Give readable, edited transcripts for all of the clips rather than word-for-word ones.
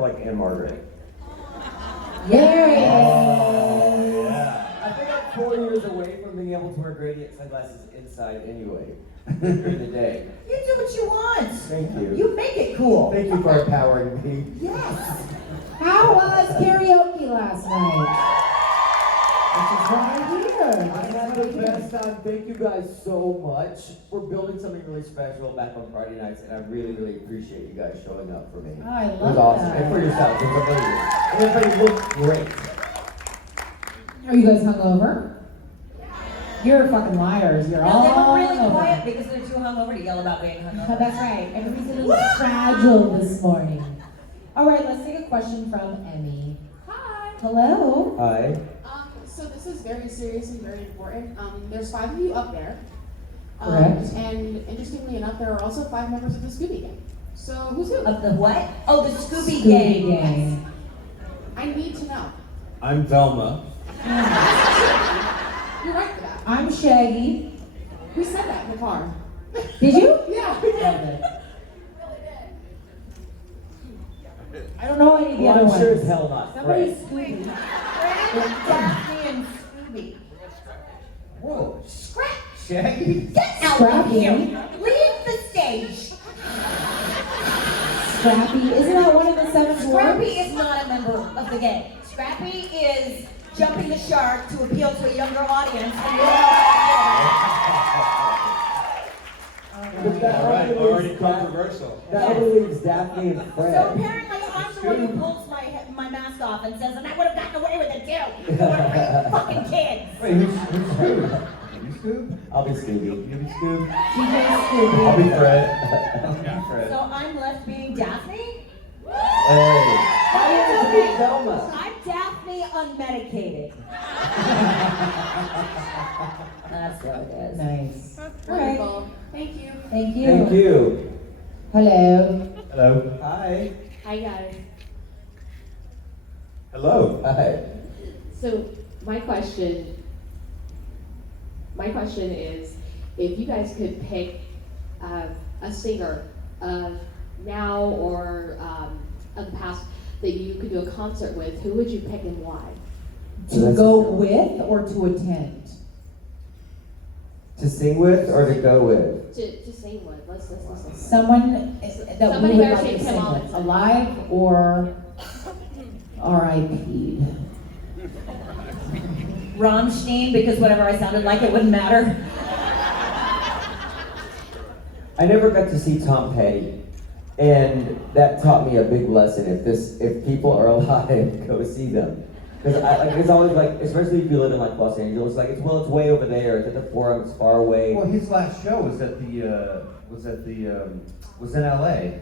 for like Anne Margaret. There he Oh, yeah. I think I'm 4 years away from being able to wear gradient sunglasses inside anyway, during the day. You do what you want. Thank you. You make it cool. Thank you for empowering me. Yes. How was karaoke last night? This is right here. I had the best time. Thank you guys so much. We're building something really special back on Friday nights, and I really, really appreciate you guys showing up for me. Oh, I love It was awesome. that. And for yourselves, it was amazing. And everybody looked great. Are you guys hungover? You're fucking liars. You're No, all they were really hungover. quiet because they're too hungover to yell about being Oh, hungover. that's right. Everybody's a little fragile this morning. All right, let's take a question from Emmy. Hi. Hello. Hi. So this is very serious and very important. There's 5 of you up there. Correct. And interestingly enough, there are also 5 members of the Scooby Gang. So who's who? Of the what? Oh, the Scooby Scooby Gang. Gang. I need to know. I'm Velma. You're right for that. I'm Shaggy. We said that in the car. Did you? Yeah, we did. I don't know any of the Well, other I'm ones. sure as hell not. Somebody's Fred. Scooby. Daphne and Scooby. Whoa, Scrap! Shaggy? Get out of Scrappy. here! Leave the stage! Scrappy. Isn't that one of the 7 Scrappy dwarfs? is not a member of the gang. Scrappy is jumping the shark to appeal to a younger audience. And you're But that All right, only already leaves Daph- controversial. That only leaves Daphne and So Fred. apparently I'm the one who pulls my mask off and says, and I would have gotten away with it too. You were fucking kids. Wait, who's Scoob? You Scoob? I'll be Scooby. You be Scoob? DJ Scooby. I'll be Fred. I'll be Fred. So I'm left being Daphne? Hey. Why didn't you be Velma? I'm Daphne unmedicated. That's what it is. Nice. Wonderful. Thank you. Thank you. Thank you. Hello. Hello. Hi. Hi guys. Hello. Hi. So my question is, if you guys could pick a singer of now or of the past that you could do a concert with, who would you pick and why? To go with or to attend? To sing with or to go with? To sing with. Let's listen. Someone that Somebody we would better like take to him sing on. with. Alive or R.I.P. Rammstein, because whatever I sounded like, it wouldn't matter. I never got to see Tom Petty, and that taught me a big lesson. If people are alive, go see them. Because it's always like, especially if you live in like Los Angeles, like it's way over there. It's at the Forum. It's far away. Well, his last show was at the was in LA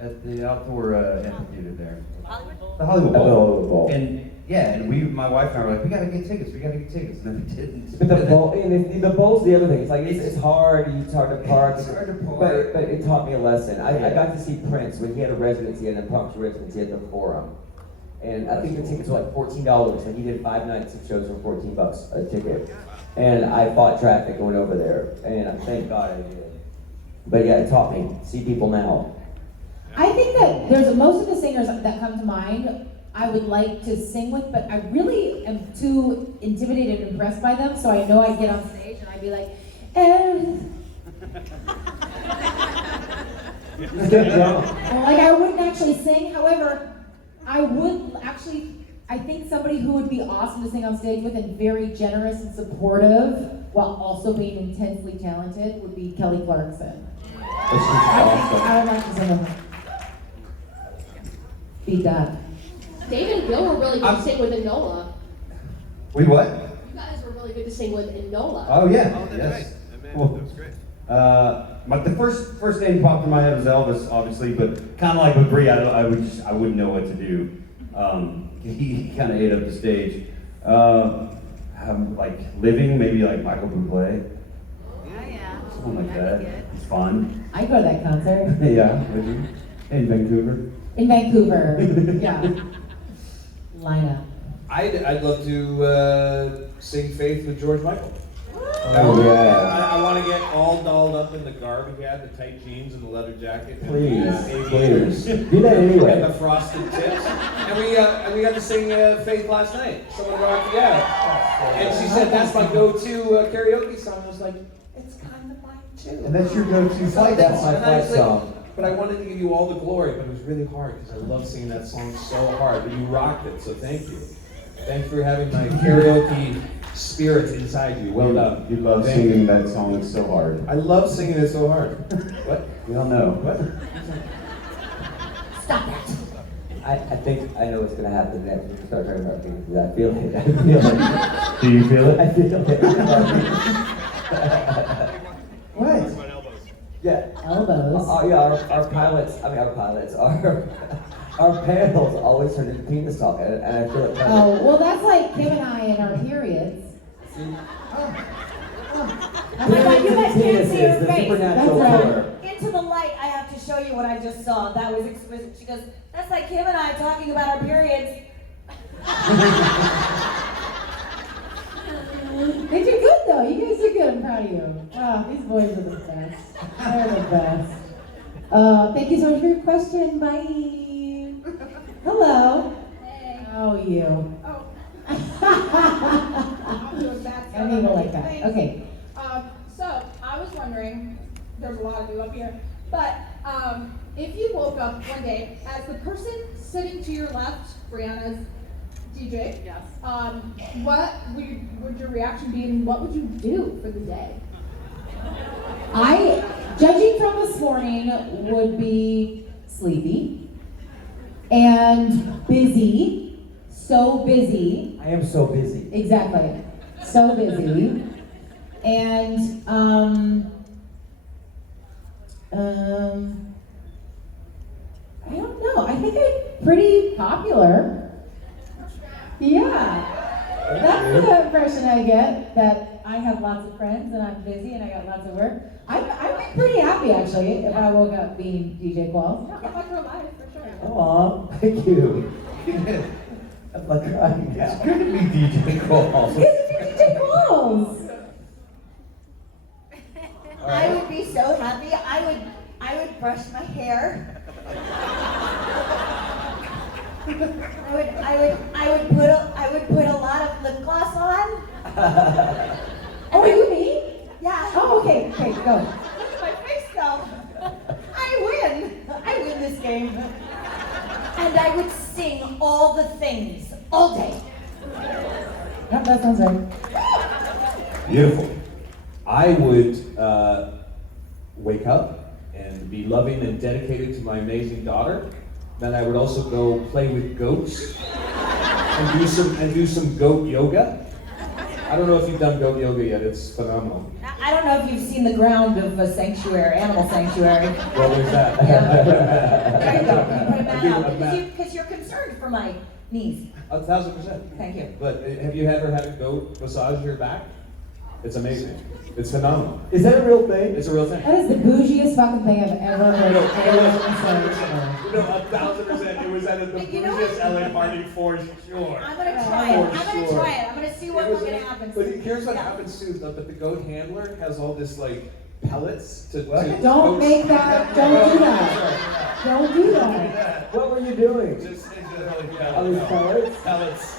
at the outdoor amphitheater there. The Hollywood At the Bowl. Hollywood Bowl. And yeah, and my wife and I were like, we gotta get tickets, and then we didn't. But the bowl, and the bowl's the other thing. It's like it's hard. It's hard to park. It's hard to park. But it taught me a lesson. I got to see Prince when he had a residency, an impromptu residency at the Forum. And I think the tickets were like $14, and he did 5 nights of shows for $14 a ticket. And I fought traffic going over there, and thank God I did. But yeah, it taught me. See people now. I think that there's most of the singers that come to mind I would like to sing with, but I really am too intimidated and impressed by them, so I know I'd get on stage and I'd be like, Just get drunk. like I wouldn't actually sing. However, I think somebody who would be awesome to sing on stage with and very generous and supportive while also being intensely talented would be Kelly Clarkson. I would like to sing with her. Beat that. David and Bill were really good to sing with Enola. We what? You guys were really good to sing with Enola. Oh yeah. Oh, that's yes. right. That man, Cool. that was great. The first name popped in my head was Elvis, obviously, but kind of like with Bree, I wouldn't know what to do. He kind of ate up the stage. Like living, maybe like Michael Bublé, Oh yeah. something like that. It's fun. I'd go to that concert. Yeah, would you? In Vancouver. In Vancouver. Yeah. Line up. I'd love to sing Faith with George Michael. Oh, yeah. I want to get all dolled up in the garb he had, the tight jeans and the leather jacket. And Please, the please. aviators. Do that anyway. And the frosted tips. And we got to sing Faith last night. Someone rocked it out. And she said, that's my go-to karaoke song. I was like, it's kind of mine too. And that's your go-to flight That's song. my And I was flight like, song. but I wanted to give you all the glory, but it was really hard because I love singing that song so hard. But you rocked it, so thank you. Thanks for having my karaoke spirit inside you. Well done. You love Thank singing you. that song so hard. I love singing it so hard. What? We all know. What? Stop that. I think I know what's gonna happen next. We start talking about things. I feel it. I feel it. Do you feel it? I feel it. What? Yeah. Elbows. Our pilots, our panels always turn into penis talk, and I feel it. Oh, well, that's like Kim and I in our periods. Like you guys can't see her the face. supernatural That's right. killer. Into the light, I have to show you what I just saw. That was exquisite. She goes, that's like Kim and I talking about our periods. They did good though. You guys did good. I'm proud of you. Wow, these boys are the best. They're the best. Thank you so much for your question. Bye. Hello. Hey. How are you? Oh. I I'm doing bad stuff. need to like that. Thanks. Okay. So I was wondering, there's a lot of you up here, but if you woke up one day as the person sitting to your left, Brianna's DJ, Yes. what would your reaction be, and what would you do for the day? Judging from this morning, would be sleepy and busy. So busy. I am so busy. Exactly. So busy. And I don't know. I think I'm pretty popular. Yeah. That's the impression I get, that I have lots of friends and I'm busy and I got lots of work. I'd be pretty happy actually if I woke up being DJ Qualls. Yeah, I'm like her life for sure. Aw, thank you. I'm like crying now. It's good to be DJ Qualls. It's DJ Qualls. I would be so happy. I would brush my hair. I would put a lot of lip gloss on. Oh, are you me? Yeah. Oh, okay, go. Look at my face though. I win this game. And I would sing all the things all day. Yep, that sounds right. Beautiful. I would wake up and be loving and dedicated to my amazing daughter. Then I would also go play with goats and do some goat yoga. I don't know if you've done goat yoga yet. It's phenomenal. I don't know if you've seen the ground of a sanctuary, animal sanctuary. Well, there's that. There you go. You put a mat I do, out a mat. because you're concerned for my knees. 1,000%. Thank you. But have you ever had a goat massage your back? It's amazing. It's phenomenal. Is that a real thing? It's a real thing. That is the bougiest fucking thing I've ever heard. No, anyone say. No, 1,000%. It was at the You know bougiest what? LA party for sure. I'm gonna try it. I'm gonna sure. try it. I'm gonna see what It was- fucking happens. But here's what Yeah. happens too, though, but the goat handler has all this like pellets to What? Don't make that, don't do that. Don't do that. What were you doing? Just All these pellets? Pellets.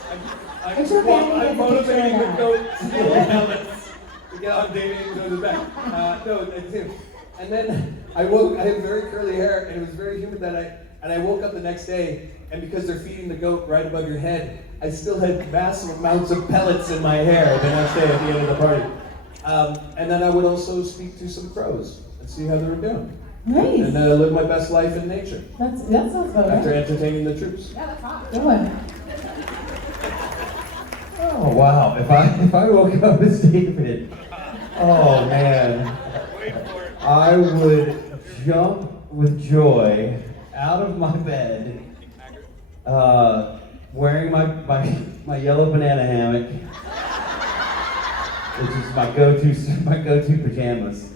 Make sure Mandy gets I'm a picture of motivating the that. goat to steal pellets to get on dating and go to the back. No, it's him. And then I had very curly hair and it was very humid that night. And I woke up the next day, and because they're feeding the goat right above your head, I still had massive amounts of pellets in my hair the next day at the end of the party. And then I would also speak to some crows and see how they were doing. Nice. And live my best life in nature That sounds about after right. entertaining the troops. Yeah, that's hot. Good one. Oh wow! If I woke up as David, oh man, I would jump with joy out of my bed, wearing my yellow banana hammock, which is my go-to pajamas.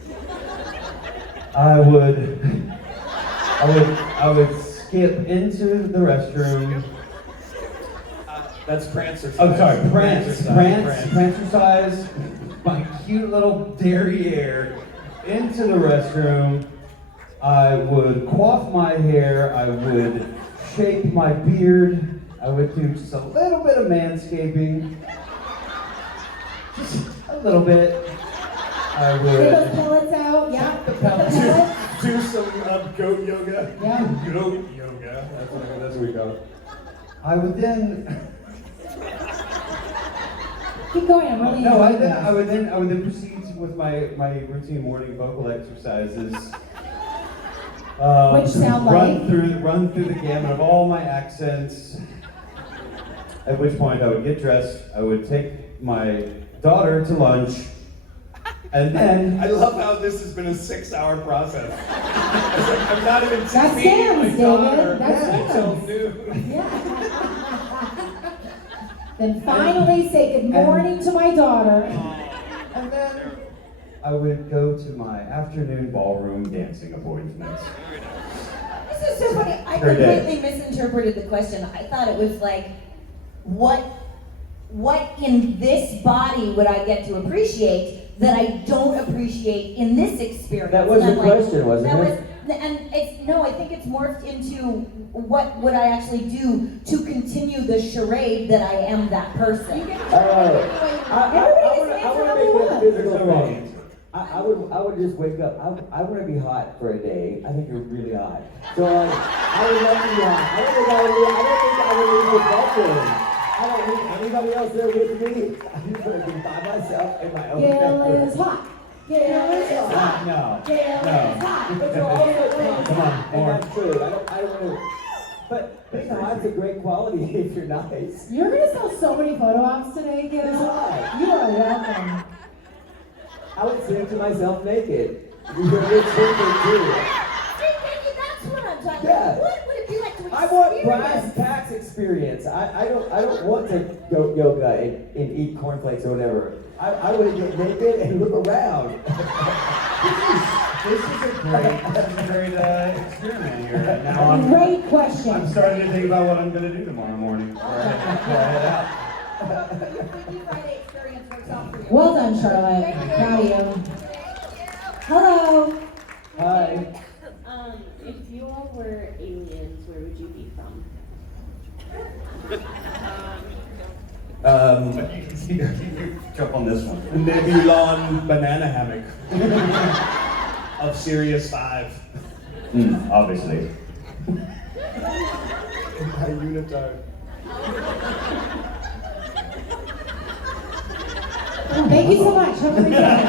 I would skip into the restroom. That's Prancer. Oh, sorry, Prancer size my cute little derriere into the restroom. I would coif my hair. I would shape my beard. I would do just a little bit of manscaping. Just a little bit. I Get those would. pellets out, yeah. The The pellets. pellets. Do some goat yoga. Yeah. Goat yoga. That's what we call it. I would then. Keep going, I'm really No, I enjoying this. would then proceed with my routine morning vocal exercises. Which sound like? Run through the gamut of all my accents. At which point I would get dressed. I would take my daughter to lunch, and then I love how this has been a 6-hour process. It's like I'm not even That's seeing Sam's, my David. daughter That's until Sam's. noon. Yeah. Then finally say good morning to my daughter. and then I would go to my afternoon ballroom dancing appointments. This is so funny. I Her day. completely misinterpreted the question. I thought it was like, what in this body would I get to appreciate that I don't appreciate in this experience? That was And the I'm like, question, wasn't that it? And it's, no, I think it's morphed into what would I actually do to continue the charade that I am that person. I want to make it a There's physical no wrong thing. answer. I would just wake up. I want to be hot for a day. I think you're really hot. So like, I would love to be hot. I don't think I would leave the bedroom. I don't need anybody else there with me. I'm just gonna be by myself in my own Gail bedroom. is hot. Gail is hot. No. Gail is hot. But you're also Come on, and more. that's true. I don't want to. But being hot's a great quality if you're nice. You're gonna sell so many photo ops today, Gail. It's hot. You are welcome. I would sing to myself naked. You're a good singer too. That's what I'm talking Yeah. about. What would it be like to I want experience? brass tacks experience. I don't want to go yoga and eat cornflakes or whatever. I want to get naked and look around. This is a great experiment here. Now Great I'm question. starting to think about what I'm going to do tomorrow morning before I head out. Freaky Friday experience works out for you. Well done, Charlotte. Proud of you. Hello. Hi. If you all were aliens, where would you be from? Jump on this one. Nebulon banana hammock of Sirius 5. Obviously. My unitard. Thank you so much. Have a great day.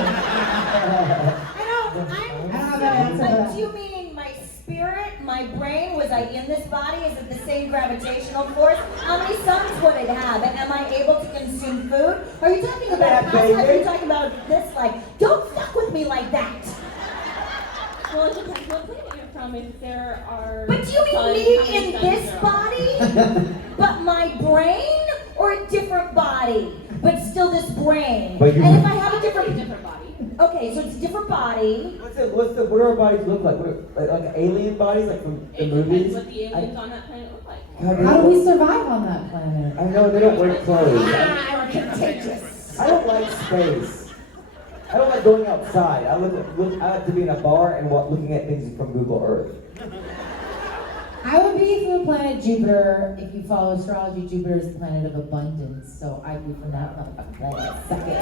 I don't have that answer for like, that. do you mean my spirit, my brain? Was I in this body? Is it the same gravitational force? How many suns would it have? And am I able to consume food? Are you talking about Yeah, pasta? Are baby. you talking about this? Like, don't fuck with me like that. Well, it depends what planet you're from. If there are. But do you mean suns, me how many in suns this there are? body, but my brain, or a different body, but still this brain? But you- And if I have a It's a different, different body. okay, so it's a different body. What do our bodies look like? Like alien bodies, like from the It movies? depends what the aliens on that planet look like. God, How do we survive on that planet? I know they don't wear clothes. I'm contagious. I don't like space. I don't like going outside. I like to be in a bar and looking at things from Google Earth. I would be from the planet Jupiter. If you follow astrology, Jupiter is the planet of abundance. So I'd be from that motherfucking planet. Suck it.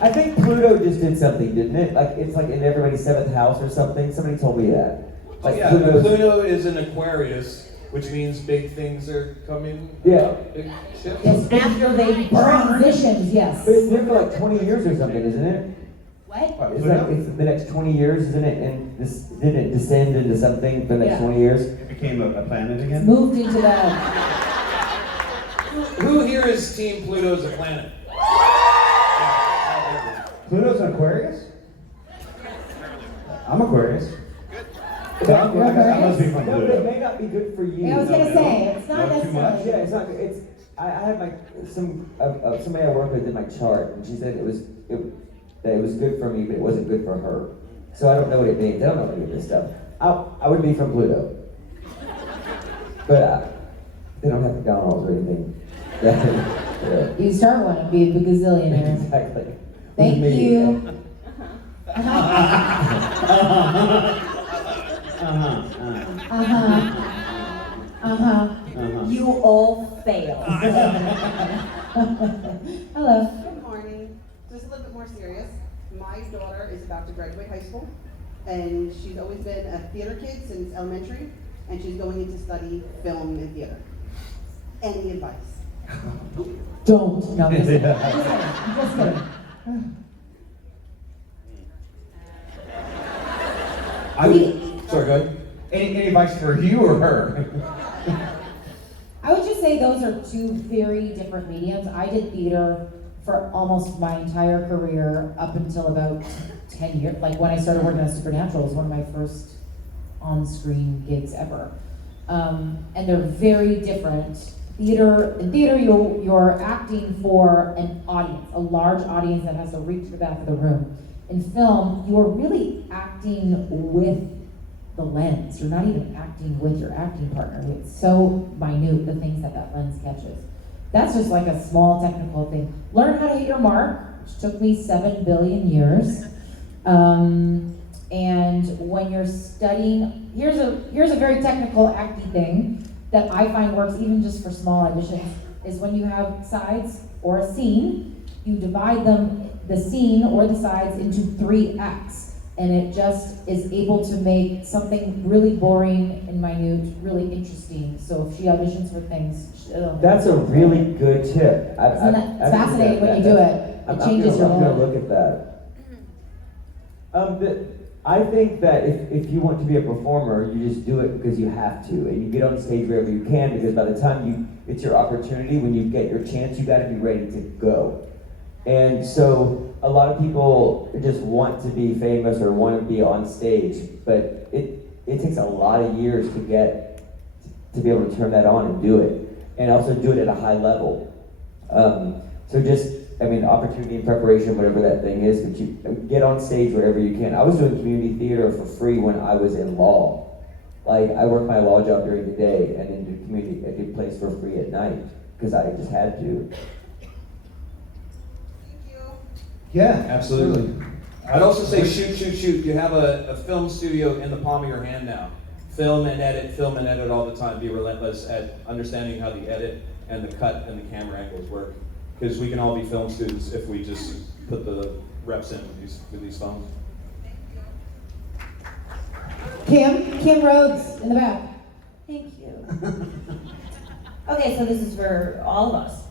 I think Pluto just did something, didn't it? Like it's like in everybody's seventh house or something. Somebody told me that. Like Yeah, Pluto is an Aquarius, which means big things are coming. Yeah. Big shit. Yes, after they transitions, yes. But it's there for like 20 years or something, isn't it? What? It's like it's the next 20 years, isn't it? And this didn't it descend into something for the next Yeah. 20 years? It became a planet again? Moved into that. Who here is Team Pluto's a planet? Pluto's an Aquarius? I'm Aquarius. You're I must be from No, but it Pluto. may not be good for you. I was gonna say, it's not Not too much? necessarily. Yeah, it's not. It's. I had my somebody I work with did my chart, and she said that it was good for me, but it wasn't good for her. So I don't know what it means. I don't know any of this stuff. I would be from Pluto, but they don't have McDonald's or anything. You start one and be a gazillionaire. Exactly. Thank With me. you. Uh-huh. You all fail. Hello. Good morning. Just a little bit more serious. My daughter is about to graduate high school, and she's always been a theater kid since elementary, and she's going in to study film and theater. Any advice? Don't. No, I'm just kidding. I'm just kidding. Sorry, go ahead. Any advice for you or her? I would just say those are two very different mediums. I did theater for almost my entire career up until about 10 years. Like when I started working on Supernatural, it was one of my first on-screen gigs ever. And they're very different. In theater, you're acting for an audience, a large audience that has to reach the back of the room. In film, you're really acting with the lens. You're not even acting with your acting partner. It's so minute, the things that lens catches. That's just like a small technical thing. Learn how to hit your mark, which took me 7 billion years. And when you're studying, here's a very technical acting thing that I find works even just for small auditions, is when you have sides or a scene, you divide them, the scene or the sides, into 3 acts. And it just is able to make something really boring and minute really interesting. So if she auditions for things, That's a really good tip. Isn't that fascinating when you do it? It changes your I'm gonna whole. look at that. I think that if you want to be a performer, you just do it because you have to, and you get on stage wherever you can, because by the time it's your opportunity, when you get your chance, you gotta be ready to go. And so a lot of people just want to be famous or want to be on stage, but it takes a lot of years to be able to turn that on and do it, and also do it at a high level. Opportunity and preparation, whatever that thing is, but you get on stage wherever you can. I was doing community theater for free when I was in law. Like, I worked my law job during the day and then I did plays for free at night because I just had to. Thank you. Yeah, Absolutely. I'd also say shoot. You have a film studio in the palm of your hand now. Film and edit all the time. Be relentless at understanding how the edit and the cut and the camera angles work. Because we can all be film students if we just put the reps in with these phones. Kim Rhodes in the back. Thank you. Okay, so this is for all of us.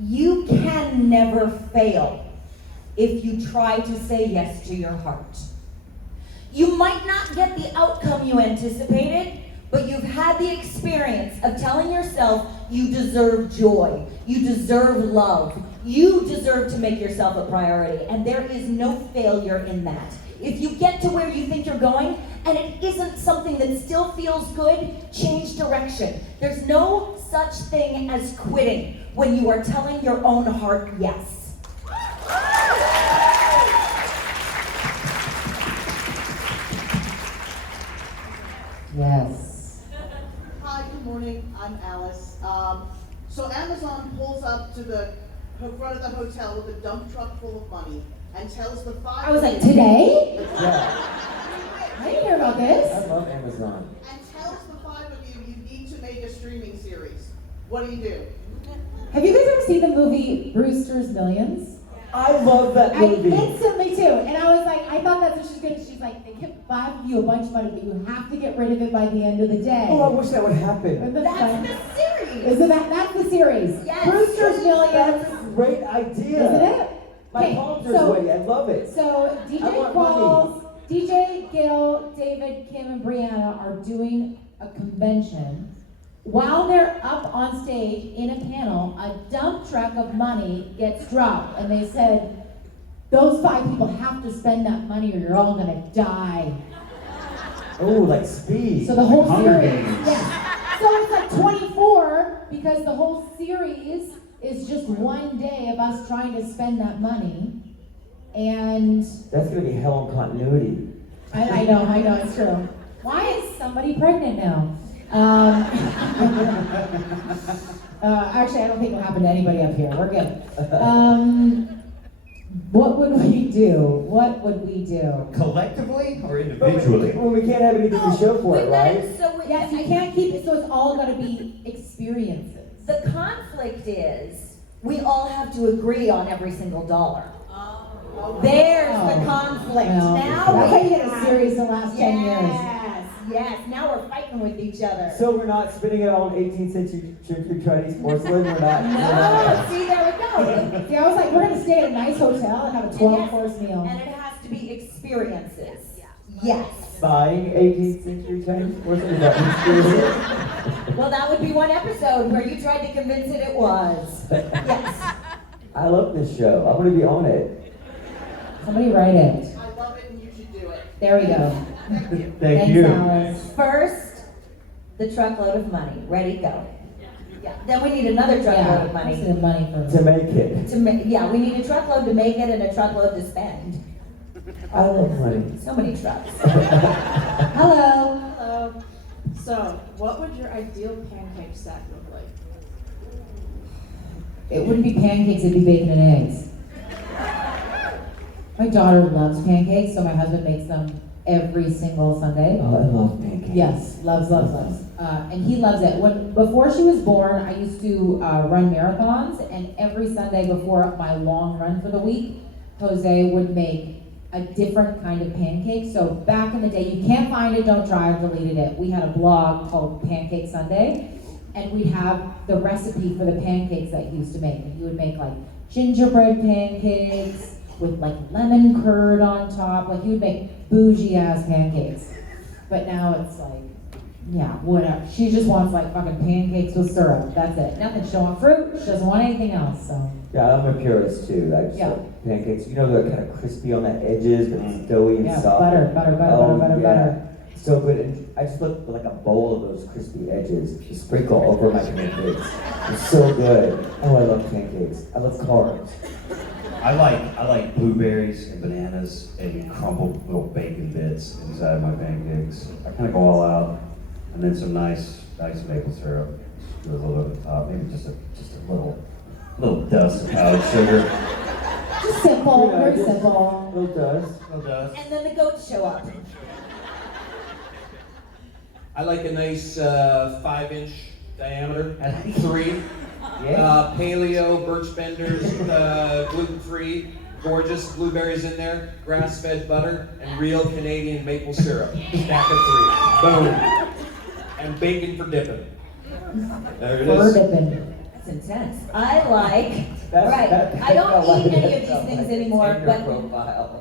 You can never fail if you try to say yes to your heart. You might not get the outcome you anticipated, but you've had the experience of telling yourself you deserve joy, you deserve love, you deserve to make yourself a priority, and there is no failure in that. If you get to where you think you're going, and it isn't something that still feels good, change direction. There's no such thing as quitting when you are telling your own heart yes. Yes. Hi, good morning. I'm Alice. So Amazon pulls up to the front of the hotel with a dump truck full of money and tells the 5 I was like, of you- today? Yeah, I didn't hear about this. I love Amazon. And tells the 5 of you need to make a streaming series. What do? Have you guys ever seen the movie Brewster's Millions? I love that movie. I instantly too. And I was like, I thought that's what she's gonna. She's like, they give you a bunch of money, but you have to get rid of it by the end of the day. Oh, I wish that would happen. Isn't that That's fun? the series! Isn't that's the series? Yes. Brewster's Millions. That's a great idea. Isn't it? My Okay, palms are so- sweaty. I love it. So I DJ want Qualls, DJ, Gil, David, Kim, and Briana are doing a convention. While they're up on stage in a panel, a dump truck of money gets dropped, and they said, those 5 people have to spend that money or you're all gonna die. Oh, like Speed. So the whole Hunger series, Games. yeah. So it's like 24 because the whole series is just one day of us trying to spend that money. And That's gonna be hell on continuity. I know, it's true. Why is somebody pregnant now? Actually, I don't think it'll happen to anybody up here. We're good. What would we do? What would we do? Collectively or But individually? well, we can't have anything to show for it, right? Yes, you can't keep it, so it's all gotta be experiences. The conflict is, we all have to agree on every single dollar. There's the Oh. conflict. Well, Now that's we how you get a have- series the last 10 years. Yes, now we're fighting with each other. So we're not spending it all on 18th century Chinese porcelain. We're not. No, see, there we go. See, I was like, we're gonna stay at a nice hotel and have a 12-course meal. And it has to be experiences. Yes. Buying 18th century Chinese porcelain. Is that experience? Well, that would be one episode where you tried to convince it was. Yes. I love this show. I'm gonna be on it. Somebody write it. I love it and you should do it. There we go. Thank Thanks, you. Alice. First, the truckload of money. Ready, go. Yeah. Then we need another truckload of Yeah, money. the money for To make it. Yeah, we need a truckload to make it and a truckload to spend. I love money. So many trucks. Hello. Hello. So, what would your ideal pancake stack look like? It wouldn't be pancakes, it'd be bacon and eggs. My daughter loves pancakes, so my husband makes them every single Sunday. Oh, I love pancakes. Yes, loves. And he loves it. Before she was born, I used to run marathons, and every Sunday before my long run for the week, Jose would make a different kind of pancake. So back in the day, you can't find it, don't try, I've deleted it. We had a blog called Pancake Sunday, and we'd have the recipe for the pancakes that he used to make. And he would make like gingerbread pancakes with like lemon curd on top. Like he would make bougie ass pancakes. But now it's like, yeah, whatever. She just wants like fucking pancakes with syrup. That's it. Nothing. She don't want fruit. She doesn't want anything else. So Yeah, I'm a purist too. I just Yeah. like pancakes. You know, they're kind of crispy on the edges, but it's doughy and yeah, soft. butter. Oh, yeah. Butter. So good. And I just look like a bowl of those crispy edges to sprinkle over my pancakes. It's so good. Oh, I love pancakes. I love carbs. I like blueberries and bananas and crumbled little bacon bits inside my pancakes. I kind of go all out, and then some nice maple syrup. Just do a little over the top, maybe just a little dust of powdered sugar. Just simple. Yeah, Very just simple. Little dust. Little dust. And then the goats show up. I like a nice 5-inch diameter, 3. Yeah. Paleo, birch benders, gluten-free, gorgeous blueberries in there, grass-fed butter, and real Canadian maple syrup. Stack of 3. Boom. And bacon for dipping. There it For is. dipping. That's intense. I like, That's- right, that- I don't that- eat any of that- these things anymore, Tinder but profile.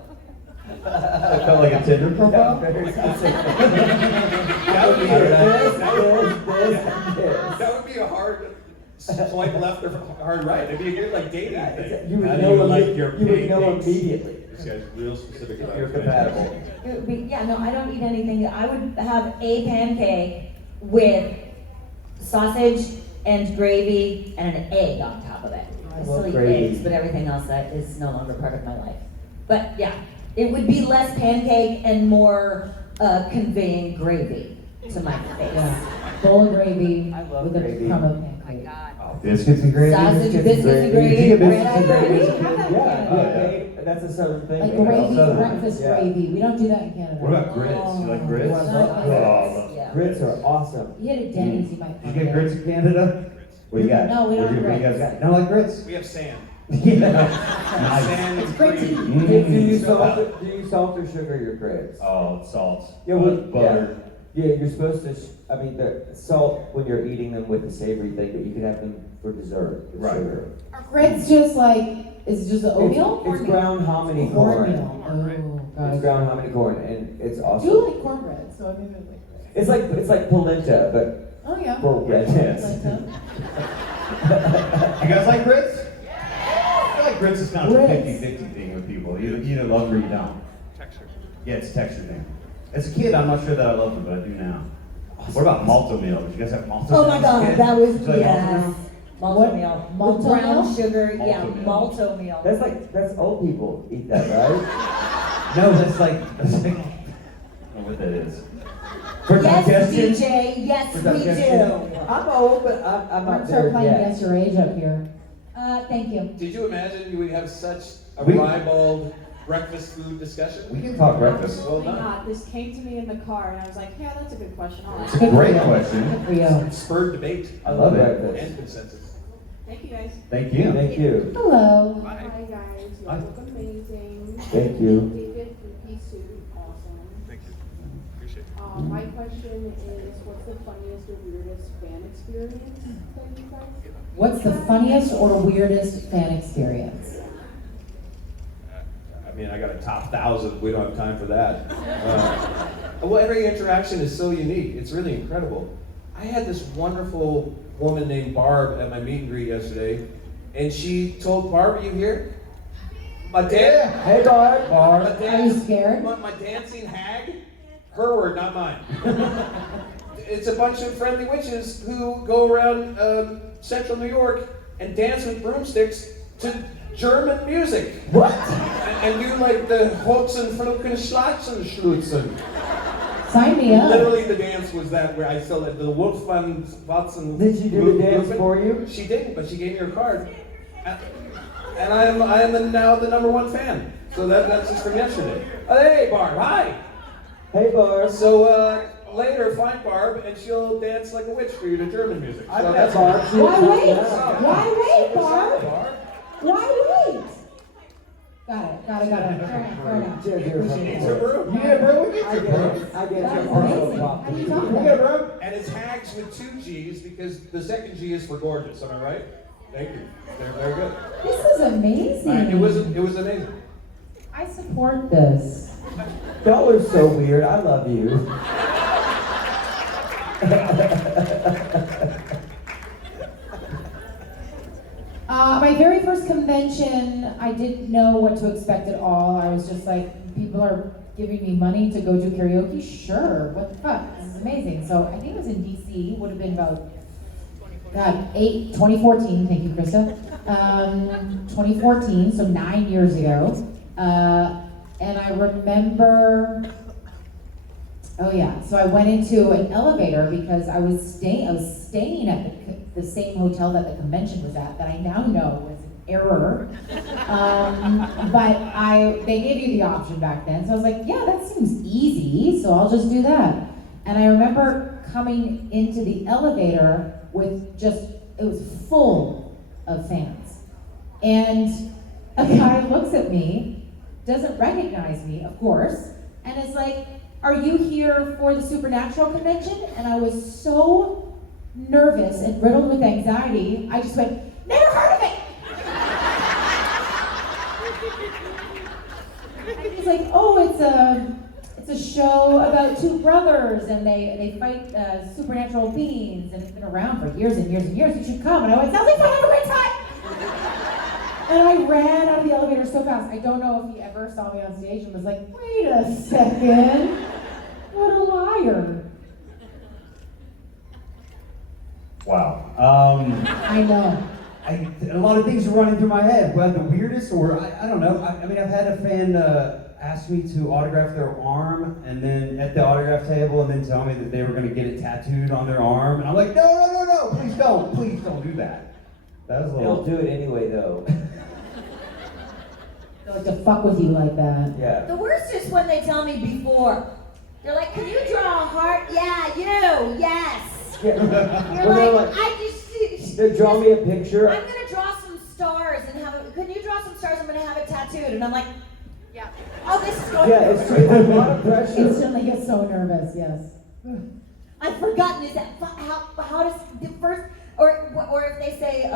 I felt like a Tinder profile. Very specific. That would be This. That would be a hard swipe left or hard right. It'd be a good like dating thing. You would How do know you like your you would know pancakes? immediately This guy's real specific if about you're his compatible. it would be, yeah, no, I don't eat anything. I would have a pancake with sausage and gravy and an egg on top of it. I I still love eat gravy. eggs, but everything else that is no longer part of my life. But yeah, it would be less pancake and more conveying gravy to my face. Yeah. Bowl of gravy I love with gravy. a crumb of pancake. Oh, biscuits and gravy. Sausage, biscuits and Did you gravy, get bread biscuits and and gravy? gravy. Have that Yeah, in yeah, Canada. that's a southern thing. Like Yeah. gravy, Southern. breakfast Yeah. gravy. We don't do that in Canada. What about grits? You like grits? Oh, I love Not grits. Oh, Yeah. Grits are awesome. You hit a Denny's, you might Did you find get it. grits in Canada? What do you got? No, we don't What do you have guys grits. got? You don't like grits? We have sand. Yeah. Nice. Sand It's and gritty. cream. Do you Mm. salt or sugar your grits? Oh, salt. Yeah, well, Butter. Yeah, you're supposed to. I mean, the salt when you're eating them with the savory thing, but you can have them for dessert. With Right. Sugar. Are grits just like, is it just the oatmeal? It's ground hominy Cornmeal. corn. Oh, It's gosh. ground hominy corn, and it's I awesome. do like cornbread, so I maybe like grits. It's like polenta, but Oh, yeah. for rednecks. Like that. You guys like grits? I feel like grits is kind of a Grits. 50-50 thing with people. You either love or you don't. Texture. Yeah, it's a texture thing. As a kid, I'm not sure that I loved them, but I do now. What about malto meal? Did you guys have malto meal? Oh my as a god, kid? that was, Did you like malto yes. meal? Malto meal. Malto With brown meal? sugar, yeah, Malto meal. malto meal. That's old people eat that, right? No, that's like, I don't know what that is. For Yes, digestion? DJ, yes, For we digestion? do. I'm old, but I'm We're not gonna there start playing yet. Guess Your Age up here. Thank you. Did you imagine you would have such a We- ribald breakfast food discussion? We can talk breakfast. Absolutely Well done. not. This came to me in the car, and I was like, yeah, that's a good question. I'll It's ask. a great question. Good for you. Spurred debate I love it. breakfast. and consensus. Thank you, guys. Thank you. Thank you. Hello. Hi, guys. You Hi. look amazing. Thank you. David, three-piece suit, awesome. Thank you. Appreciate it. My question is, what's the funniest or weirdest fan experience that you guys? What's the funniest or weirdest fan experience? I mean, I got a top 1,000. We don't have time for that. Well, every interaction is so unique. It's really incredible. I had this wonderful woman named Barb at my meet and greet yesterday, and she told Barb, "Are you here? My dad, Hey, Barb. my Are you scared? my dancing hag. Her word, not mine. It's a bunch of friendly witches who go around central New York and dance with broomsticks to German music. What? And do like the Hotzen, Fluken, Schlatzen, Schlutzen. Sign me up. Literally, the dance was that where I still had the Wolfman Watzen. Did she do the dance for you? She didn't, but she gave me her card. And I am now the #1 fan. So that's just from yesterday. Hey, Barb, hi. Hey, Barb. So later, find Barb, and she'll dance like a witch for you to German music. I So met that's Barb. She Why was wait? yeah. Why wait, Barb. Barb? Why wait? Got it. Fair enough. Cheers, cheers. Appreciate It's her it. broom. Yeah, bro, we get I you, get bro. it. I get That's it. amazing. How do you talk about Yeah, it? bro. And it's hags with 2 G's because the second G is for gorgeous. Am I right? Thank you. They're very good. This is amazing. It was amazing. I support this. Y'all are so weird. I love you. My very first convention, I didn't know what to expect at all. I was just like, people are giving me money to go do karaoke? Sure, what the fuck? This is amazing. So I think it was in DC, would have been about 2014, thank you, Krista. 2014, so 9 years ago. And I remember, oh yeah, so I went into an elevator because I was staying at the same hotel that the convention was at, that I now know was an error. But they gave you the option back then, so I was like, yeah, that seems easy, so I'll just do that. And I remember coming into the elevator with it was full of fans. And a guy looks at me, doesn't recognize me, of course, and is like, are you here for the Supernatural convention? And I was so nervous and riddled with anxiety, I just went, never heard of it! And he's like, oh, it's a show about 2 brothers, and they fight supernatural beings, and it's been around for years and years and years. You should come. And I went, sounds like fun, have a great time! And I ran out of the elevator so fast. I don't know if he ever saw me on stage and was like, wait a second, what a liar. Wow. I know. A lot of things are running through my head. Well, the weirdest, or I don't know. I mean, I've had a fan ask me to autograph their arm, and then at the autograph table, and then tell me that they were going to get it tattooed on their arm, and I'm like, no, please don't do that. That was a They'll little. do it anyway, though. They like to fuck with you like that. Yeah. The worst is when they tell me before. They're like, can you draw a heart? Yeah, you, yes. Yeah. You're Well, like, they're I just, They draw me a picture. I'm gonna draw some stars and have it, can you draw some stars? I'm gonna have it tattooed. And I'm like, yeah. Oh, this is going Yeah, it's a lot of pressure. Instantly get so nervous, yes. I've forgotten, is that, how does the first, or if they say,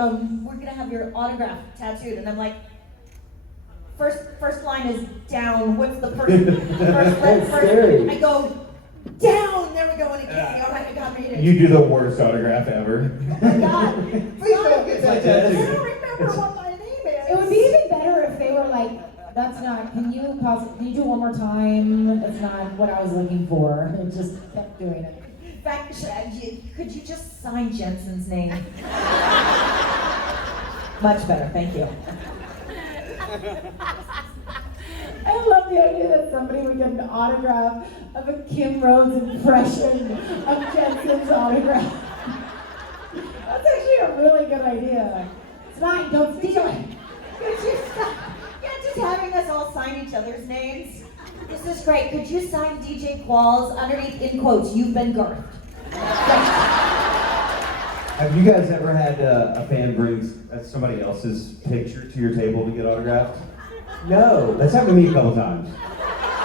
we're gonna have your autograph tattooed, and I'm like, first line is down, what's the That's scary. I go, down, there we go, and it can't, all right, I got read it. You do the worst autograph ever. Oh my God. Please don't get that I tattooed. don't remember what my name is. It would be even better if they were like, that's not, can you do one more time? That's not what I was looking for. And just kept doing it. In fact, could you just sign Jensen's name? Much better, thank you. I love love the idea that somebody would get an autograph of a Kim Rhodes impression of Jensen's autograph. That's actually a really good idea. It's mine, don't steal it. You're just having us all sign each other's names. This is great. Could you sign DJ Qualls underneath in quotes, "You've been girthed"? Have you guys ever had a fan bring somebody else's picture to your table to get autographed? No. That's happened to me a couple times.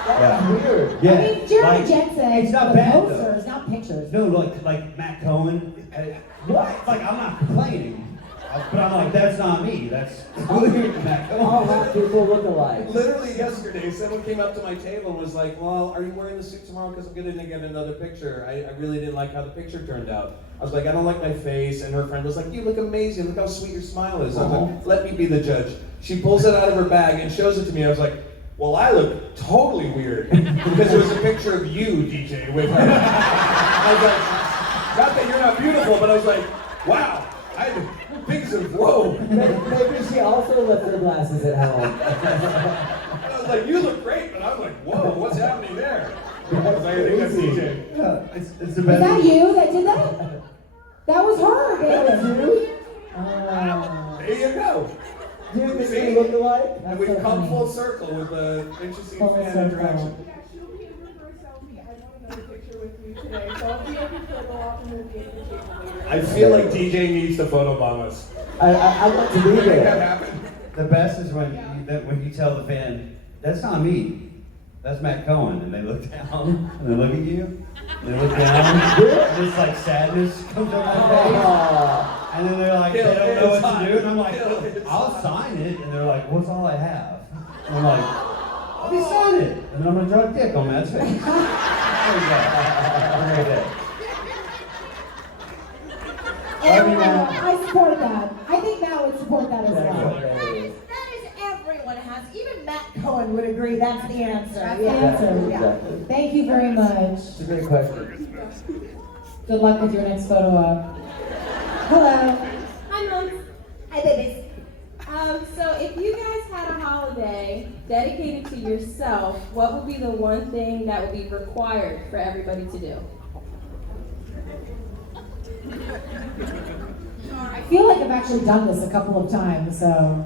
That's weird. Yeah. I mean, Jeremy like, Jensen, it's not the bad, though. posters, not pictures. No, like Matt Cohen. What? Like, I'm not complaining. But I'm like, that's not me. That's Matt Cohen. All hot people look alike. Literally yesterday, someone came up to my table and was like, well, are you wearing the suit tomorrow? Because I'm going to get another picture. I really didn't like how the picture turned out. I was like, I don't like my face. And her friend was like, you look amazing. Look how sweet your smile is. I was like, let me be the judge. She pulls it out of her bag and shows it to me. I was like, well, I look totally weird. Because it was a picture of you, DJ, with her. I was like, not that you're not beautiful, but I was like, wow. Things are whoa. Maybe she also left her glasses at home. I was like, you look great, but I was like, whoa, what's happening there? I was like, I think that's DJ. Yeah, it's the Was best. that you that did that? That was her, That was David. you? There you go. Dude, does See? she look alike? And That's we've so come funny. full circle with an interesting Full fan circle. interaction. Yeah, she'll be in her first selfie. I want another picture with you today, so I'll be able to go off and we'll be at the table later. I feel like DJ needs to photobomb us. I want to be Make that there. happen. The best is when you tell the fan, that's not me. That's Matt Cohen. And they look down, and they look at you, and they look down, and it's like sadness comes on my face. Aw. And then they're like, Kill, they don't know it's what to do. And I'm like, Kill, it's I'll sign it. And they're like, what's all I have? And I'm like, let me sign it. And then I'm going to draw a dick on Matt's face. There you go. Have a great day. I support that. I think Matt would support that as well. That is everyone has. Even Matt Cohen would agree that's the answer. That's the answer. Exactly. Thank you very much. It's a great question. Good luck with your next photo op. Hello. Hi, moms. Hi, babies. So if you guys had a holiday dedicated to yourself, what would be the one thing that would be required for everybody to do? I feel like I've actually done this a couple of times, so.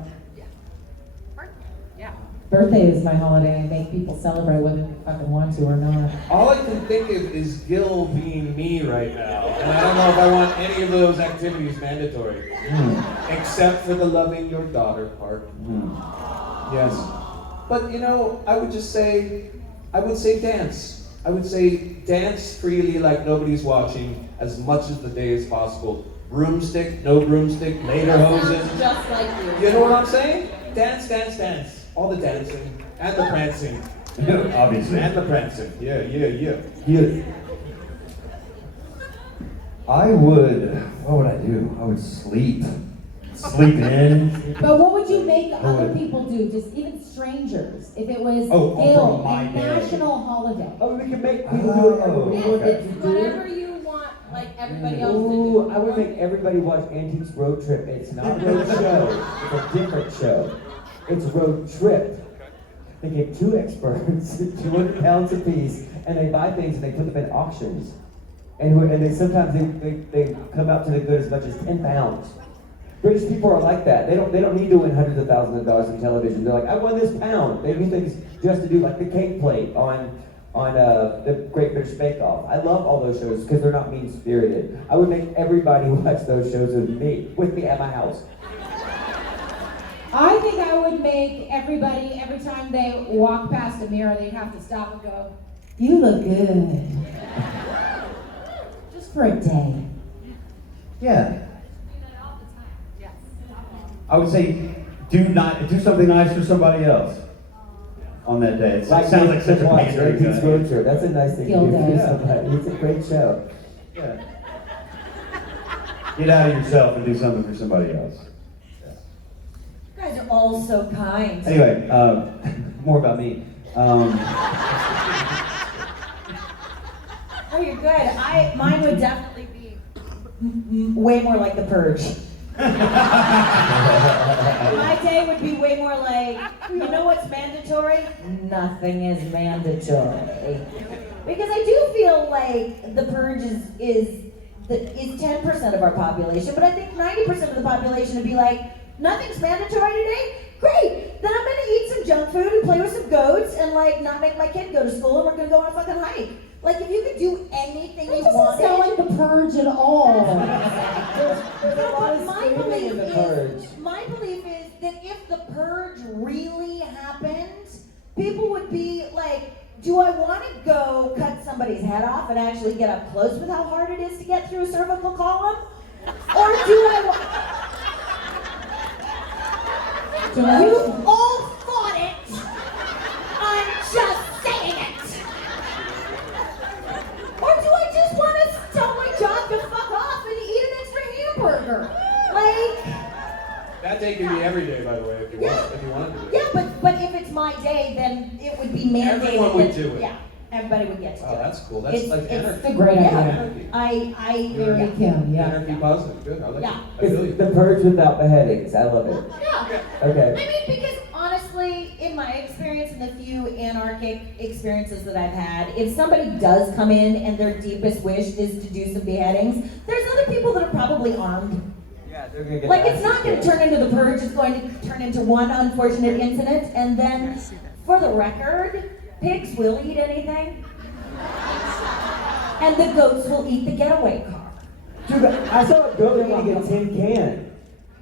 Yeah. Birthday is my holiday. I make people celebrate whether they fucking want to or not. All I can think of is Gil being me right now. And I don't know if I want any of those activities mandatory. Except for the loving your daughter part. Yes. But you know, I would say dance. I would say dance freely like nobody's watching as much of the day as possible. Broomstick, no broomstick, later hoses. Sounds just like you. You know what I'm saying? Dance, dance, dance. All the dancing and the prancing. Obviously. And the prancing. Yeah. What would I do? I would sleep. Sleep in. But what would you make other people do? Just even strangers, if it was Oh, ill, for my a day. national holiday. Oh, we can make people do whatever we want them to do. Whatever you want, like everybody else to do. Ooh, I would make everybody watch Antiques Road Trip. It's not Road Show. It's a different show. It's Road Trip. They get two experts, 200 pounds apiece, and they buy things and they put them in auctions. And they sometimes they come out to the good as much as 10 pounds. British people are like that. They don't need to win hundreds of thousands of dollars in television. They're like, I won this pound. They do things just to do, like the cake plate on the Great British Bake Off. I love all those shows because they're not mean-spirited. I would make everybody watch those shows with me at my house. I think I would make everybody, every time they walk past a mirror, they'd have to stop and go, you look good. Just for a day. Yeah. I would say do something nice for somebody else on that day. It sounds like such a pandering Antiques thing. Road Trip. That's a nice thing to Guild do for Day. somebody. It's a great show. Yeah. Get out of yourself and do something for somebody else. You guys are all so kind. Anyway, more about me. Oh, you're good. Mine would definitely be way more like The Purge. My day would be way more like, you know what's mandatory? Nothing is mandatory. Because I do feel like the purge is 10% of our population, but I think 90% of the population would be like, nothing's mandatory today? Great! Then I'm gonna eat some junk food and play with some goats and like not make my kid go to school and we're gonna go on a fucking hike. Like if you could do anything That you doesn't wanted. sound like the purge at all. There's a lot of My screaming belief in the is, purge. my belief is that if the purge really happened, people would be like, do I want to go cut somebody's head off and actually get up close with how hard it is to get through a cervical column? Or do I want... You've all thought it! I'm just saying it! Or do I just want to tell my job to fuck off and eat an extra hamburger? Like... That day can be every day, by the way, if you want, if you wanted to do it. Yeah, but if it's my day, then it would be mandated. Everyone would that- do it. Yeah, everybody would get to do Oh, it. that's cool. That's like It's anarchy. a great idea. Anarchy. Very Kim, yeah. Anarchy positive. Good. I like Yeah. it. I feel It's you. the purge without beheadings. I love it. Yeah. Okay. I mean, because honestly, in my experience and the few anarchic experiences that I've had, if somebody does come in and their deepest wish is to do some beheadings, there's other people that are probably armed. Yeah, they're gonna get Like, their it's not asses going to kicked. turn into the purge, it's going to turn into one unfortunate incident, and then, for the record, pigs will eat anything, and the goats will eat the getaway car. Dude, I saw a goat eating a tin can.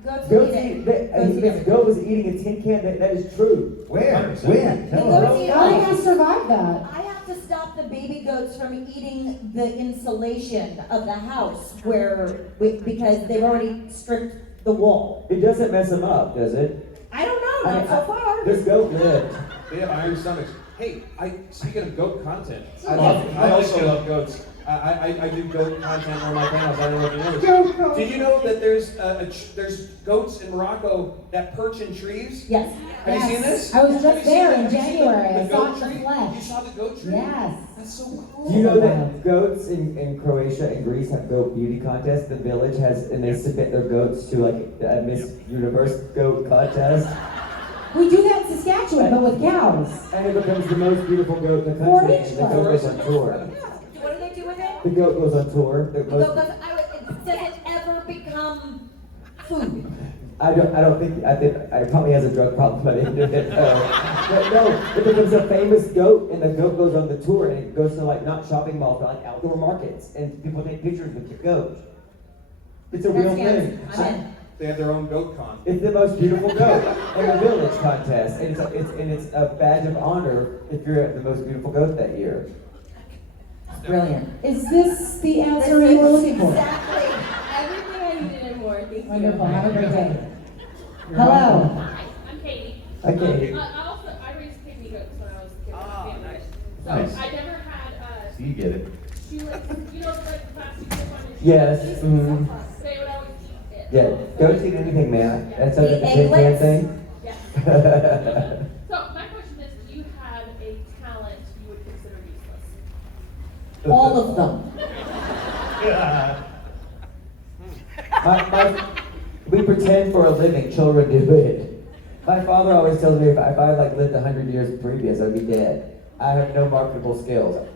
Goats will Goats eat eat, it. this Goats eat everything. goat was eating a tin can. That is true. Where? 100%. When? The Tell goats us. eat How do you guys survive that? I have to stop the baby goats from eating the insulation of the house because they've already stripped the wool. It doesn't mess them up, does it? I don't know, not so far. This goat lived. They have iron stomachs. Hey, speaking of goat content, I love also goat. love goats. I do goat content on my panels. I don't know if you know this. Did you know that there's goats in Morocco that perch in trees? Yes. Have you seen this? I was Have just you seen there the- in have you seen January. the I saw goat it in the tree? flesh. You saw the goat tree? Yes. That's so cool. Do you know that goats in Croatia and Greece have goat beauty contests? The village has, and they submit their goats to like a Miss Universe goat contest, We do that in Saskatchewan, but with cows. and it becomes the most beautiful goat in the For country. each And the goat goes on tour. What do they do with it? The goat goes on tour. The The goat most, goes, does it ever become food? I think it probably has a drug problem by the end of it. But no, it becomes a famous goat, and the goat goes on the tour, and it goes to like not shopping malls, but like outdoor markets, and people take pictures with the goat. It's a real thing. I'm in. They have their own goat con. It's the most beautiful goat in the village contest, and it's a badge of honor if you're the most beautiful goat that year. Brilliant. Is this the answer you were looking for? Exactly. Everything I needed and more. Thank you. Wonderful. Have a great day. Hello. Hi, I'm Katie. Okay. I raised pygmy goats when I was a kid. Ah, with my family. So nice. I never had So you get it. shoelaces. You know, like the plastic clip on your Yes, shoelaces? mhm. They would always eat it. Yeah, goats eat anything, man. That's like The the tin can egglets? thing. Yeah. So my question is, do you have a talent you would consider useless? All of them. We pretend for a living, children do it. My father always tells me if I like lived 100 years previous, I'd be dead. I have no marketable skills.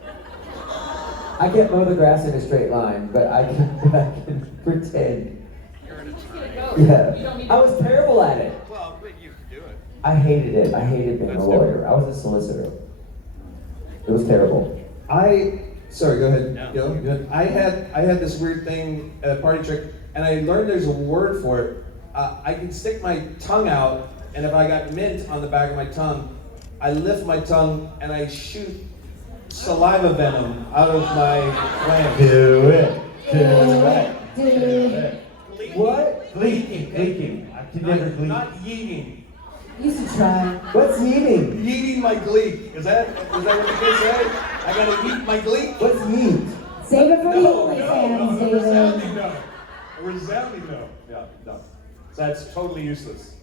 I can't mow the grass in a straight line, but I can pretend. You're just gonna go. You don't Yeah, need I was terrible at it. Well, but you can do it. I hated it. I hated being a lawyer. I was a solicitor. It was terrible. Sorry, go ahead. No. Gil, you good? I had this weird thing at a party trick, and I learned there's a word for it. I can stick my tongue out, and if I got mint on the back of my tongue, I lift my tongue and I shoot saliva venom out of my glands. Do it. Do it. Do it. What? Gleeking. I can never gleek. Not yeeting. Used to try. What's eating? Yeeting my gleek. Is that what the kids say? I gotta yeet my gleek? What's yeet? Save it for the No, OnlyFans, a resounding David. no. A resounding no. Yeah, no. So that's totally useless.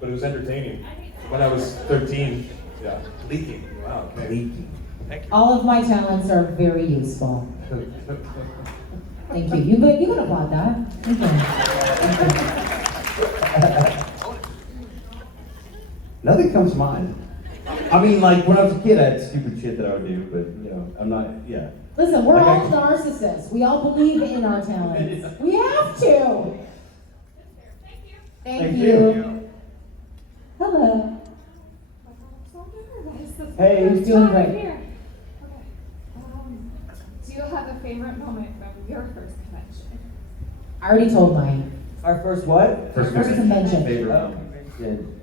But it was entertaining. When I was 13, yeah. Leaking. Wow, okay. Leaking. All of my talents are very useful. Thank you. You can applaud that. Thank you. Nothing comes to mind. I mean, like when I was a kid, I had stupid shit that I would do, but you know, I'm not. Yeah. Listen, we're Like all I- narcissists. We all believe in our talents. We have to. Thank you. Hello. Hey, Who's doing great? Here. Okay. Do you have a favorite moment from your first convention? I already told mine. Our first what? First convention. Favorite. Oh, convention.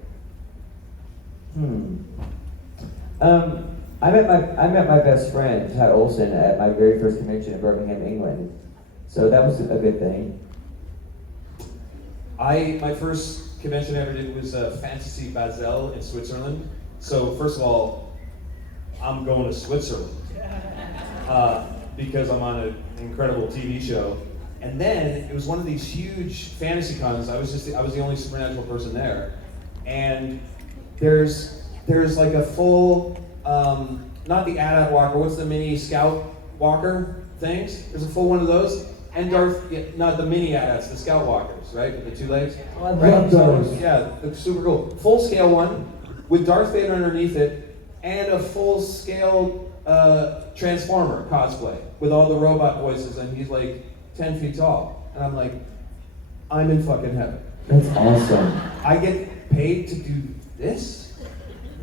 I met my best friend, Todd Olson, at my very first convention in Birmingham, England. So that was a good thing. My first convention I ever did was Fantasy Basel in Switzerland. So first of all, I'm going to Switzerland because I'm on an incredible TV show. And then it was one of these huge fantasy cons. I was the only supernatural person there. And there's like a full, not the AT-AT walker, what's the mini scout walker things? There's a full one of those. And not the mini AT-ATs, the scout walkers, right? With the 2 legs. Oh, I love those. Yeah, they're super cool. Full scale one with Darth Vader underneath it and a full scale Transformer cosplay with all the robot voices, and he's like 10 feet tall. And I'm like, I'm in fucking heaven. That's awesome. I get paid to do this?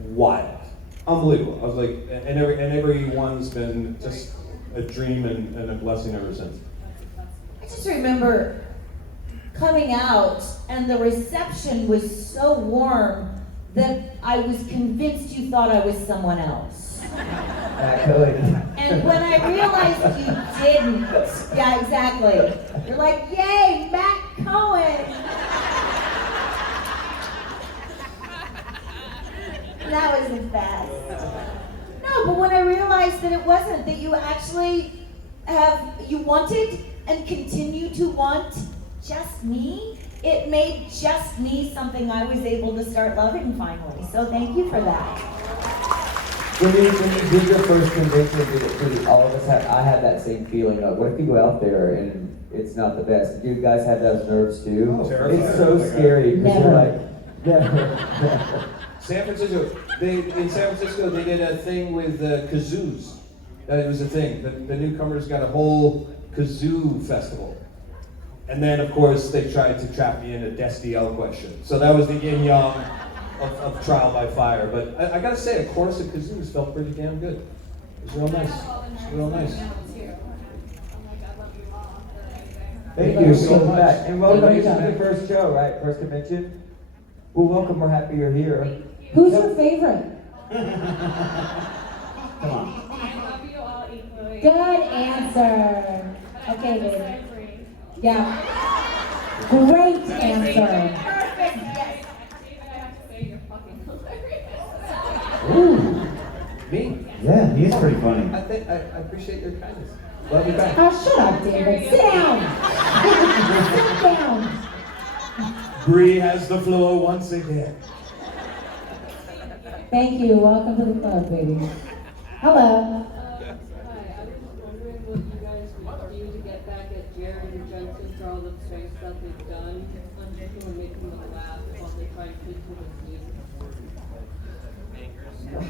Wild. Unbelievable. I was like, and every one's been just a dream and a blessing ever since. I just remember coming out and the reception was so warm that I was convinced you thought I was someone else. And when I realized you didn't, yeah, exactly. You're like, yay, Matt Cohen. That was the best. No, but when I realized that it wasn't, that you actually you wanted and continue to want just me, it made just me something I was able to start loving finally. So thank you for that. When you did your first convention, all of us I had that same feeling of, what if you go out there and it's not the best? Do you guys have those nerves too? Oh, terrifying. It's so scary. 'Cause Never. you're like, never. In San Francisco, they did a thing with kazoos. It was a thing. The newcomers got a whole kazoo festival. And then, of course, they tried to trap me in a Destiel question. So that was the yin-yang of trial by fire. But I gotta say, a chorus of kazoos felt pretty damn good. It was real nice. It was real nice. Thank you so Welcome much. back. And welcome to Welcome. your first show, right? First convention? Well, welcome. We're happy you're here. Who's your favorite? Come on. I love you all equally. Good answer. Okay, baby. Yeah. Great answer. Perfect, yes. David, I have to say you're fucking hilarious. Ooh. Me? Yeah, he's pretty funny. I appreciate your kindness. Love you back. Oh, shut up, David. Sit down. Sit down. Bree has the floor once again. Thank you. Welcome to the club, baby. Hello. Hi, I was just wondering what you guys would do to get back at Jared and Jensen for all the strange stuff they've done. I'm just going to make them laugh while they try to fit to the scene.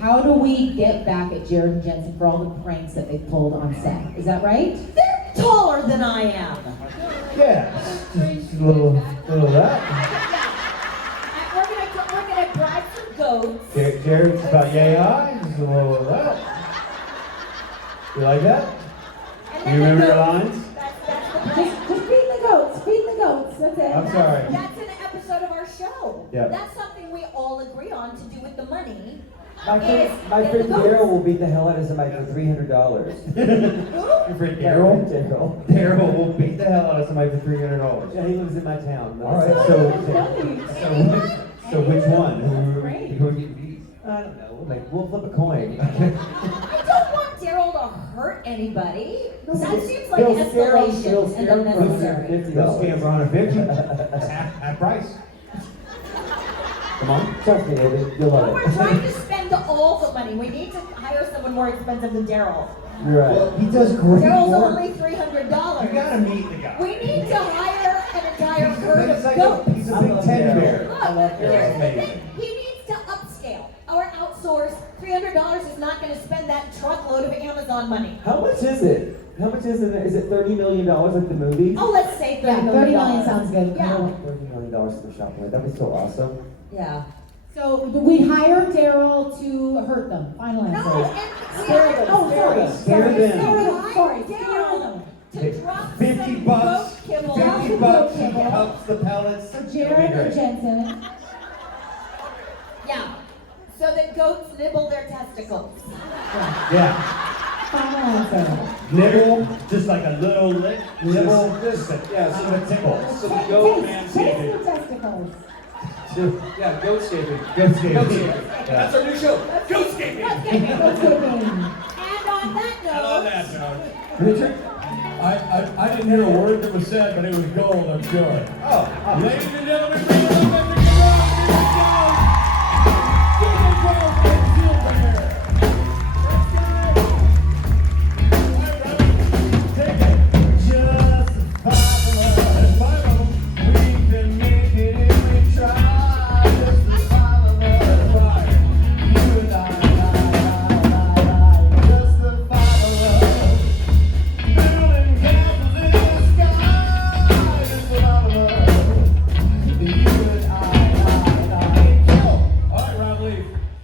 How do we get back at Jared and Jensen for all the pranks that they pulled on set? Is that right? They're taller than I am. Yeah. Just a little of that. We're gonna drive some goats. Jared's about yay high. Just a little of that. You like that? And You then the remember your goats. lines? That's the Just feed the goats. Feed the goats. That's it. I'm sorry. That's an episode of our show. Yeah. That's something we all agree on to do with the money. My friend Daryl will beat the hell out of somebody for $300. Your friend Daryl? Daryl. Daryl will beat the hell out of somebody for $300. Yeah, he lives in my town. All right, so which one? Who would get beat? I don't know. We'll flip a coin. I don't want Daryl to hurt anybody. That seems like He'll scare him- escalation he'll and scare him for unnecessary. $150. Those scams are $150. That's half price. Come on. Trust me, David. You'll But love we're it. trying to spend all the money. We need to hire someone more expensive than Daryl. You're right. He does great Daryl's work. only $300. You gotta meet the guy. We need to hire an entire herd He's of like goats. he's a I big love teddy Daryl. bear. Look, I love here's Daryl. the thing. He needs to upscale $300 is not gonna spend that truckload of Amazon money. How much is it? How much is it? Is it $30 million like the movie? Oh, let's say $30 Yeah, million. 30 million sounds good. Yeah. $30 million for shopping. That'd be so awesome. Yeah. So we hire Daryl to hurt them. Final answer. No, and Scare them. Oh, sorry. Scare them. Sorry. Daryl to drop 50 some bucks. goat kibble. 50 bucks, he cups the pellets. So It'll be Jared or great. Jensen. Yeah. So that goats nibble their testicles. Yeah. Final answer. Nibble, just like a little lick. Nibble, Just, yeah, so so a tickle. So the goat Taste manscaping. the testicles. Yeah, goatscaping. Goatscaping. Goatscaping. Yeah. That's our new show. Goatscaping. Let's go game. And on that I love note, that, George. Richard, I didn't hear a word that was said, but it was gold, I'm sure. Oh, Ladies and gentlemen, bring it up.